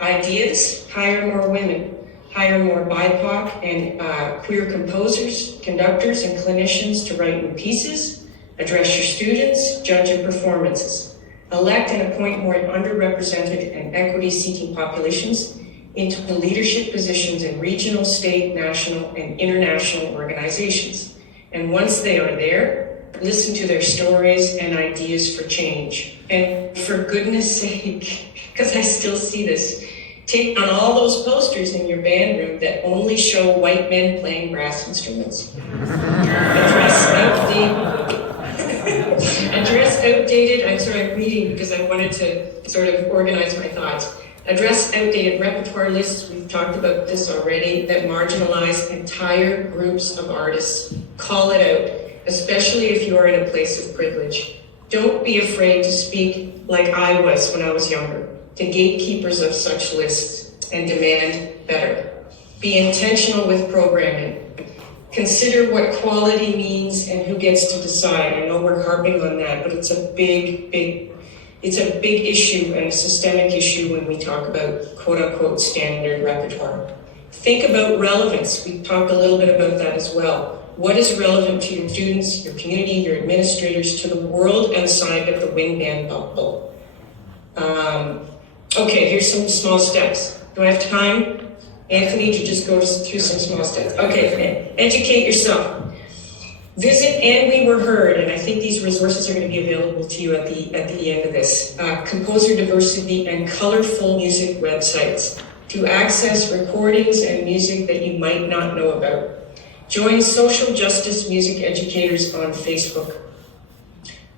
Ideas: hire more women, hire more BIPOC and queer composers, conductors, and clinicians to write new pieces, address your students, judge your performances, elect and appoint more underrepresented and equity-seeking populations into the leadership positions in regional, state, national, and international organizations. And once they are there, listen to their stories and ideas for change. And for goodness sake, because I still see this, take on all those posters in your band room that only show white men playing brass instruments. Address outdated, I'm sorry, I'm reading because I wanted to sort of organize my thoughts. Address outdated repertoire lists, we've talked about this already, that marginalize entire groups of artists. Call it out, especially if you are in a place of privilege. Don't be afraid to speak like I was when I was younger, to gatekeepers of such lists, and demand better. Be intentional with programming. Consider what quality means and who gets to decide. I know we're harping on that, but it's a big issue and a systemic issue when we talk about quote-unquote standard repertoire. Think about relevance. We talked a little bit about that as well. What is relevant to your students, your community, your administrators, to the world outside of the wind band bubble? Okay, here's some small steps. Do I have time, Anthony, to just go through some small steps? Okay, educate yourself. Visit And We Were Heard, and I think these resources are going to be available to you at the end of this. Composer diversity and colorful music websites to access recordings and music that you might not know about. Join social justice music educators on Facebook.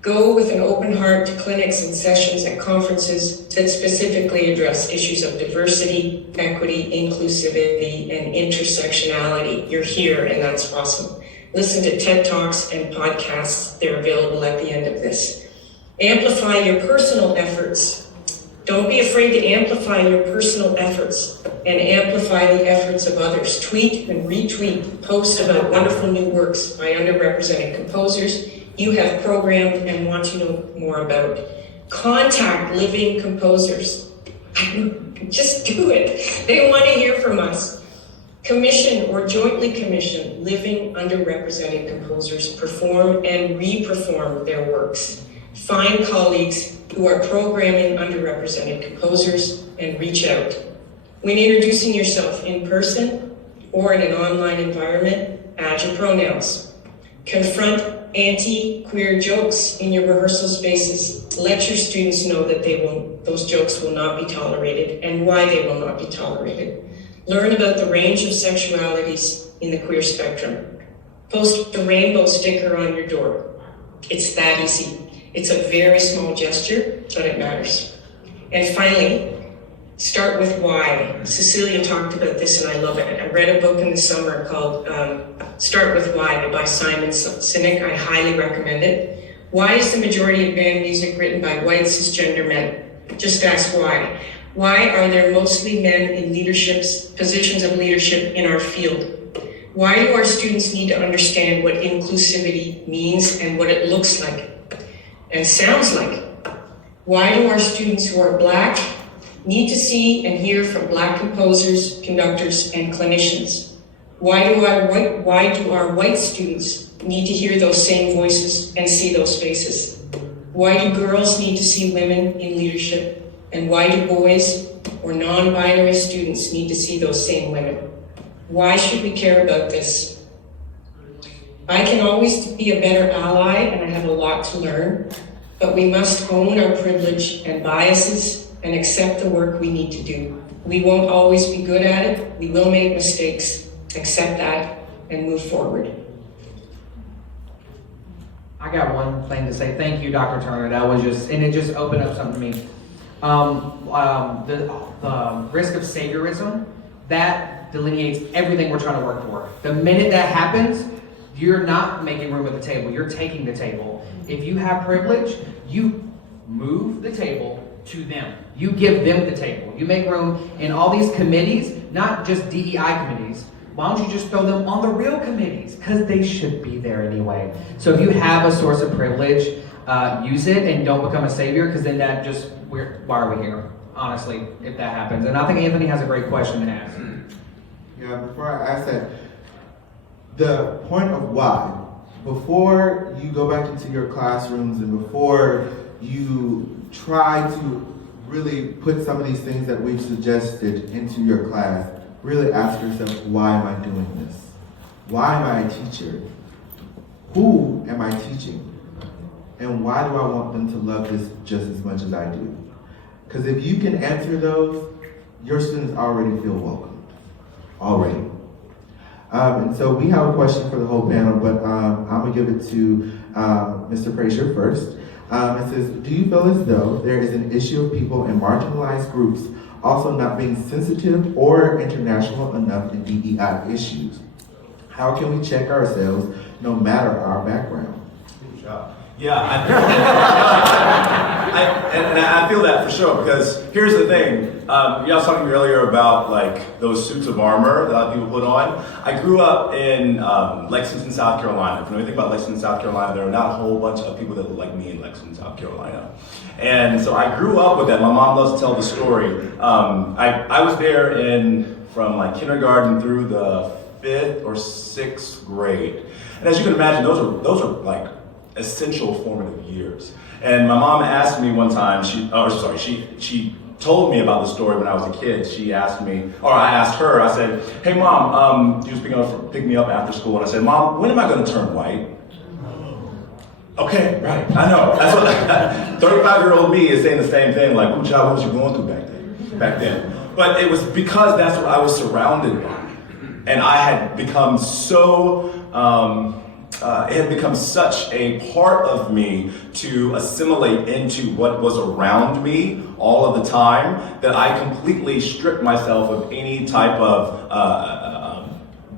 Go with an open heart to clinics and sessions and conferences that specifically address issues of diversity, equity, inclusivity, and intersectionality. You're here, and that's awesome. Listen to TED Talks and podcasts. They're available at the end of this. Amplify your personal efforts. Don't be afraid to amplify your personal efforts and amplify the efforts of others. Tweet and retweet posts about wonderful new works by underrepresented composers you have programmed and want to know more about. Contact living composers. Just do it. They want to hear from us. Commission or jointly commission living underrepresented composers perform and re-perform their works. Find colleagues who are programming underrepresented composers and reach out. When introducing yourself in person or in an online environment, add your pronouns. Confront anti-queer jokes in your rehearsal spaces. Let your students know that those jokes will not be tolerated and why they will not be tolerated. Learn about the range of sexualities in the queer spectrum. Post a rainbow sticker on your door. It's that easy. It's a very small gesture, but it matters. And finally, start with why. Cecilia talked about this and I love it. I read a book in the summer called Start With Why by Simon Sinek. I highly recommend it. Why is the majority of band music written by white cisgender men? Just ask why. Why are there mostly men in positions of leadership in our field? Why do our students need to understand what inclusivity means and what it looks like and sounds like? Why do our students who are Black need to see and hear from Black composers, conductors, and clinicians? Why do our white students need to hear those same voices and see those faces? Why do girls need to see women in leadership? And why do boys or non-binary students need to see those same women? Why should we care about this? I can always be a better ally and I have a lot to learn, but we must own our privilege and biases and accept the work we need to do. We won't always be good at it. We will make mistakes. Accept that and move forward. I got one thing to say. Thank you, Dr. Turner. That was it just opened up something to me. The risk of saviorism, that delineates everything we're trying to work for. The minute that happens, you're not making room at the table, you're taking the table. If you have privilege, you move the table to them. You give them the table. You make room in all these committees, not just DEI committees. Why don't you just throw them on the real committees? Because they should be there anyway. So if you have a source of privilege, use it and don't become a savior, because then that just, why are we here? Honestly, if that happens. And I think Anthony has a great question to ask. Yeah, before I ask that, the point of why, before you go back into your classrooms and before you try to really put some of these things that we've suggested into your class, really ask yourself, why am I doing this? Why am I a teacher? Who am I teaching? And why do I want them to love this just as much as I do? Because if you can answer those, your students already feel welcomed. Already. And so we have a question for the whole panel, but I'm going to give it to Mr. Frazier first. It says, do you feel as though there is an issue of people in marginalized groups also not being sensitive or international enough in DEI issues? How can we check ourselves no matter our background? Good job. Yeah, I feel that for sure, because here's the thing. I was talking to you earlier about like those suits of armor that a lot of people put on. I grew up in Lexington, South Carolina. If you know anything about Lexington, South Carolina, there are not a whole bunch of people that look like me in Lexington, South Carolina. And so I grew up with that. My mom loves to tell the story. I was there from like kindergarten through the 5th or 6th grade. And as you can imagine, those are like essential formative years. And my mom asked me one time, she told me about the story when I was a kid. She asked me, or I asked her, I said, hey mom, she was pick me up after school, and I said, Mom, when am I gonna turn white? Okay, right, I know. That's what 35-year-old me is saying the same thing, like, oh child, what was you going through back then? But it was because that's what I was surrounded by. And I had become so, it had become such a part of me to assimilate into what was around me all of the time that I completely stripped myself of any type of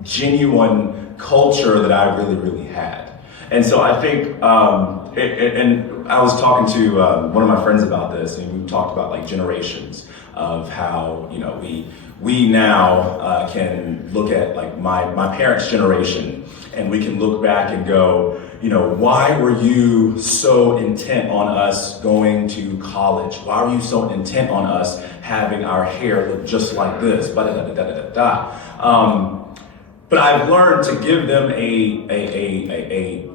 genuine culture that I really had. And so I think, and I was talking to one of my friends about this, and we talked about like generations of how, you know, we now can look at like my parents' generation, and we can look back and go, you know, why were you so intent on us going to college? Why were you so intent on us having our hair look just like this? But I've learned to give them a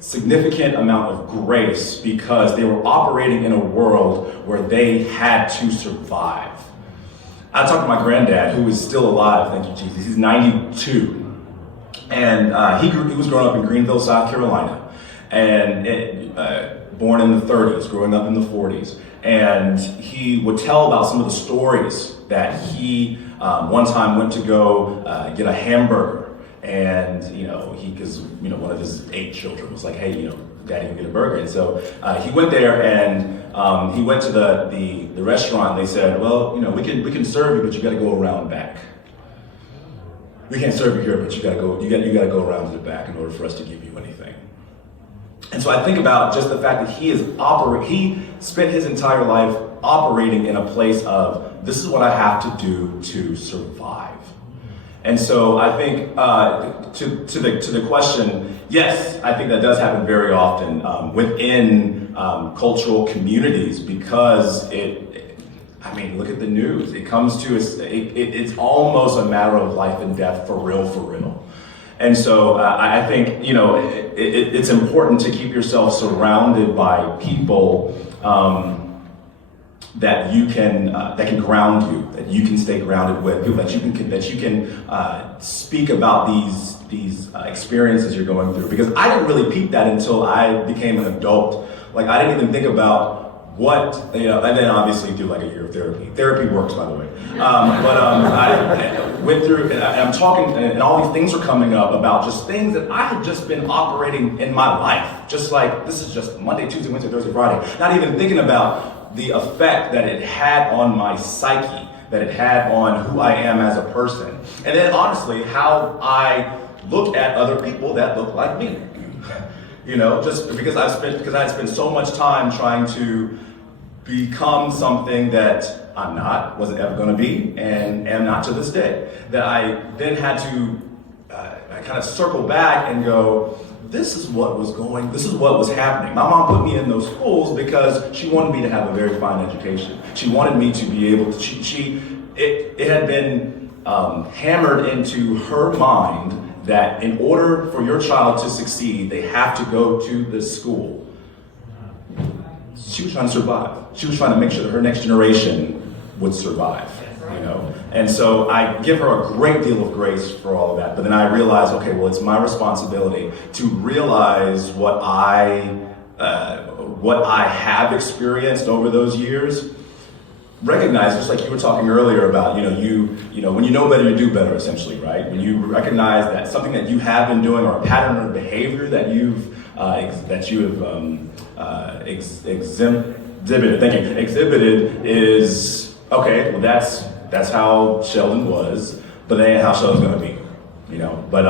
significant amount of grace because they were operating in a world where they had to survive. I talked to my granddad, who is still alive, thank you Jesus, he's 92. And he was growing up in Greenville, South Carolina, and born in the 30s, growing up in the 40s. And he would tell about some of the stories that he one time went to go get a hamburger. And, you know, because, you know, one of his 8 children was like, hey, you know, Daddy can get a burger. And so he went there, and he went to the restaurant, and they said, well, you know, we can serve you, but you got to go around back. We can't serve you here, but you got to go around to the back in order for us to give you anything. And so I think about just the fact that he spent his entire life operating in a place of, this is what I have to do to survive. And so I think to the question, yes, I think that does happen very often within cultural communities, because I mean, look at the news. It comes to it's almost a matter of life and death for real. And so I think, you know, it's important to keep yourself surrounded by people that can ground you, that you can stay grounded with, people that you can speak about these experiences you're going through. Because I didn't really peep that until I became an adult. Like, I didn't even think about what, you know, and then obviously do like a year of therapy. Therapy works, by the way. I went through, and I'm talking, and all these things are coming up about just things that I had just been operating in my life. Just like, this is just Monday, Tuesday, Wednesday, Thursday, Friday. Not even thinking about the effect that it had on my psyche, that it had on who I am as a person. And then honestly, how I look at other people that look like me. You know, just because I had spent so much time trying to become something that I'm not, wasn't ever going to be, and am not to this day. That I then had to kind of circle back and go, this is what was happening. My mom put me in those schools because she wanted me to have a very fine education. She wanted me to be able to, it had been hammered into her mind that in order for your child to succeed, they have to go to this school. She was trying to survive. She was trying to make sure that her next generation would survive, you know? And so I give her a great deal of grace for all of that. But then I realize, okay, well, it's my responsibility to realize what I have experienced over those years. Recognize, just like you were talking earlier about, you know, when you know better, you do better, essentially, right? When you recognize that something that you have been doing, or a pattern of behavior that you've exhibited is, okay, well, that's how Sheldon was, but that ain't how Sheldon's gonna be, you know? But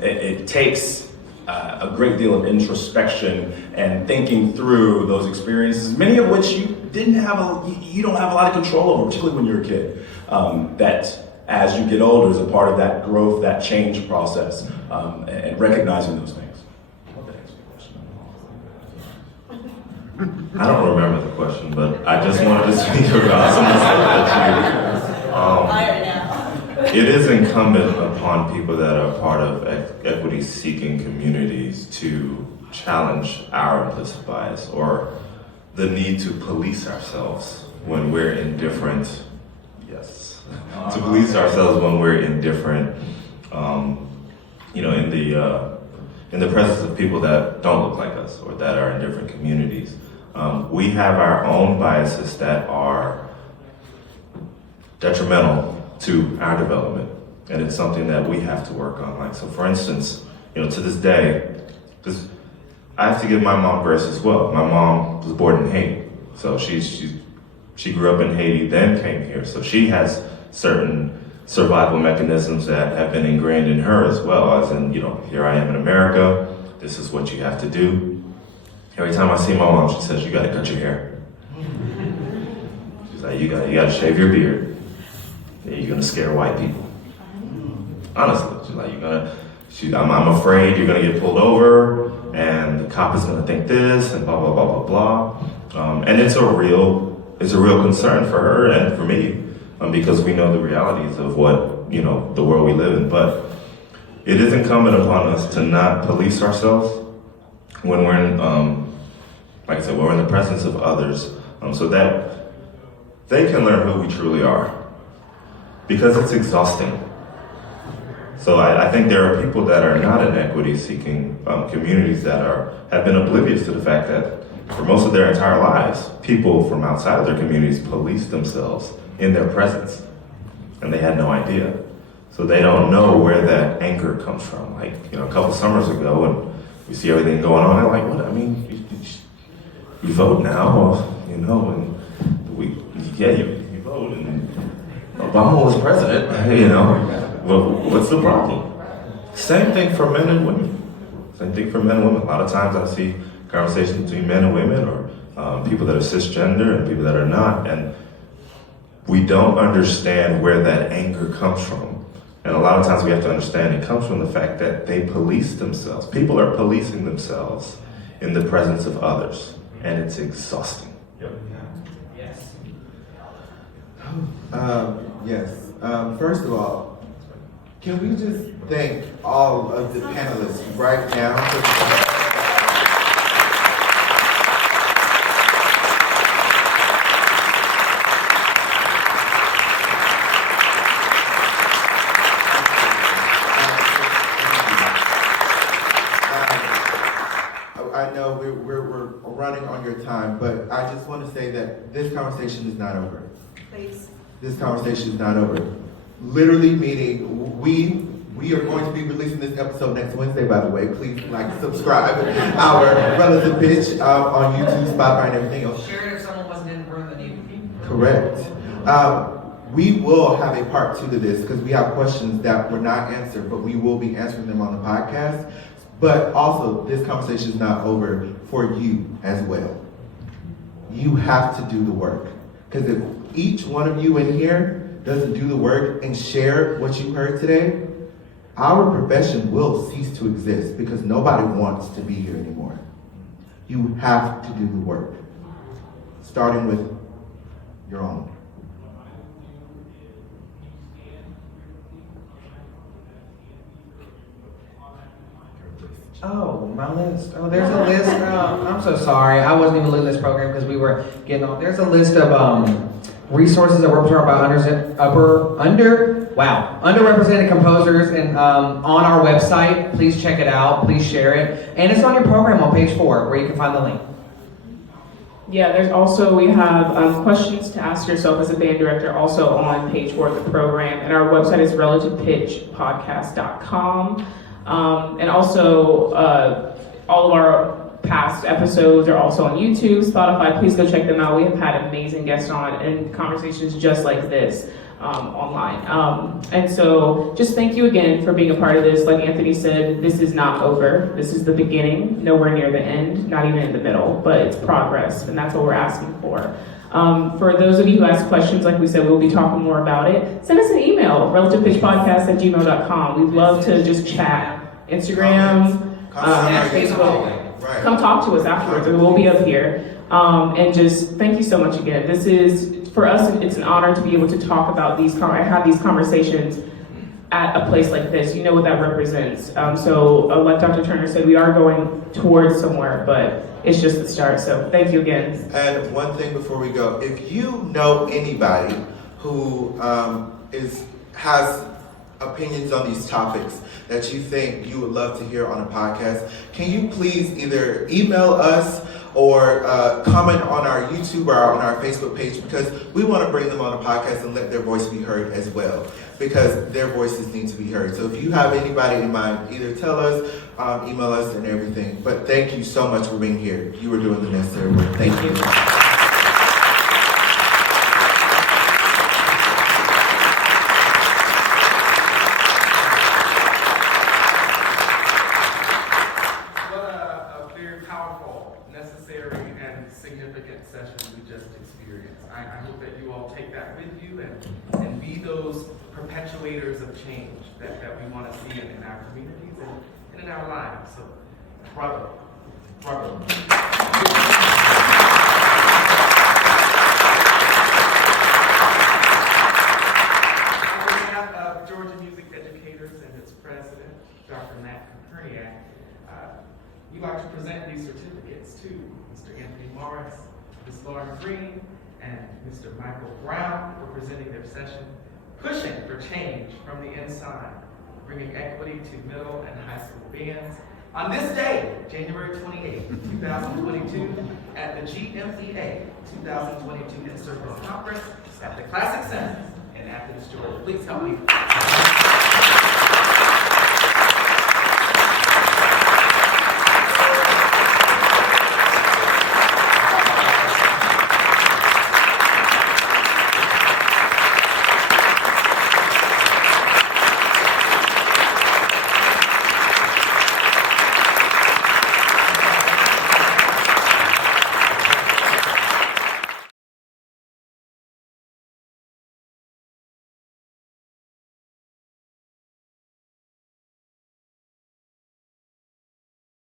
it takes a great deal of introspection and thinking through those experiences, many of which you don't have a lot of control over, particularly when you're a kid. That as you get older is a part of that growth, that change process, and recognizing those things. I hope that answers your question. I don't remember the question, but I just wanted to speak about some of the stuff that you. It is incumbent upon people that are part of equity-seeking communities to challenge our implicit bias, or the need to police ourselves when we're in different, to police ourselves when we're in different, in the presence of people that don't look like us or that are in different communities. We have our own biases that are detrimental to our development, and it's something that we have to work on. Like, so for instance, to this day, I have to give my mom grace as well. My mom was born in Haiti, so she grew up in Haiti, then came here, so she has certain survival mechanisms that have been ingrained in her as well, as in, here I am in America, this is what you have to do. Every time I see my mom, she says, you gotta cut your hair. She's like, you gotta shave your beard. Yeah, you're gonna scare white people. Honestly, she's like, I'm afraid you're gonna get pulled over, and the cop is gonna think this, and blah, blah, blah, blah, blah. And it's a real concern for her and for me, because we know the realities of what, the world we live in. But it is incumbent upon us to not police ourselves when we're in, like I said, when we're in the presence of others, so that they can learn who we truly are, because it's exhausting. So I think there are people that are not in equity-seeking communities that have been oblivious to the fact that for most of their entire lives, people from outside of their communities police themselves in their presence, and they had no idea. So they don't know where that anger comes from. Like, a couple summers ago, and we see everything going on, they're like, what? I mean, you vote now, and you vote, and Obama was president, what's the problem? Same thing for men and women. A lot of times I see conversations between men and women, or people that are cisgender and people that are not, and we don't understand where that anger comes from. And a lot of times we have to understand it comes from the fact that they police themselves. People are policing themselves in the presence of others, and it's exhausting. Yep. Yes. Yes. First of all, can we just thank all of the panelists right now? I know we're running on your time, but I just want to say that this conversation is not over. Please. This conversation is not over. Literally meaning we are going to be releasing this episode next Wednesday, by the way. Please subscribe our Relative Pitch on YouTube, Spotify, and everything else. Share it if someone wasn't in the room that needed to be. Correct. We will have a part 2 to this because we have questions that were not answered, but we will be answering them on the podcast. But also, this conversation is not over for you as well. You have to do the work. Because if each one of you in here doesn't do the work and share what you heard today, our profession will cease to exist because nobody wants to be here anymore. You have to do the work, starting with your own. Oh, my list. Oh, there's a list. I'm so sorry. I wasn't even leading this program because we were getting on. There's a list of resources that were prepared by underrepresented composers and on our website. Please check it out. Please share it. And it's on your program on page 4 where you can find the link. Yeah, there's also, we have questions to ask yourself as a band director also on page 4 of the program. And our website is relativepitchpodcast.com. And also, all of our past episodes are also on YouTube, Spotify. Please go check them out. We have had amazing guests on and conversations just like this online. And so just thank you again for being a part of this. Like Anthony said, this is not over. This is the beginning, nowhere near the end, not even in the middle, but it's progress, and that's what we're asking for. For those of you who ask questions, like we said, we'll be talking more about it. Send us an email, relativepitchpodcast@gmail.com. We'd love to just chat. Instagram, Facebook. Right. Come talk to us afterwards. We'll be up here. And just thank you so much again. This is, for us, it's an honor to be able to talk about have these conversations at a place like this. You know what that represents. So like Dr. Turner said, we are going towards somewhere, but it's just the start. So thank you again. And one thing before we go, if you know anybody who has opinions on these topics that you think you would love to hear on a podcast, can you please either email us or comment on our YouTube or on our Facebook page, because we want to bring them on a podcast and let their voice be heard as well, because their voices need to be heard. So if you have anybody in mind, either tell us, email us and everything. But thank you so much for being here. You were doing the necessary work. Thank you. Significant session we just experienced. I hope that you all take that with you and be those perpetuators of change that we want to see in our communities and in our lives. So, bravo. On behalf of Georgia Music Educators and its president, Dr. Matt Koperniak, we'd like to present these certificates to Mr. Anthony Morris, Ms. Lauren Green, and Mr. Michael Brown for presenting their session, Pushing for Change from the Inside, bringing equity to middle and high school bands. On this day, January 28, 2022, at the GMEA 2022 In-Service Conference at the Classic Center in Athens, Georgia. Please help me.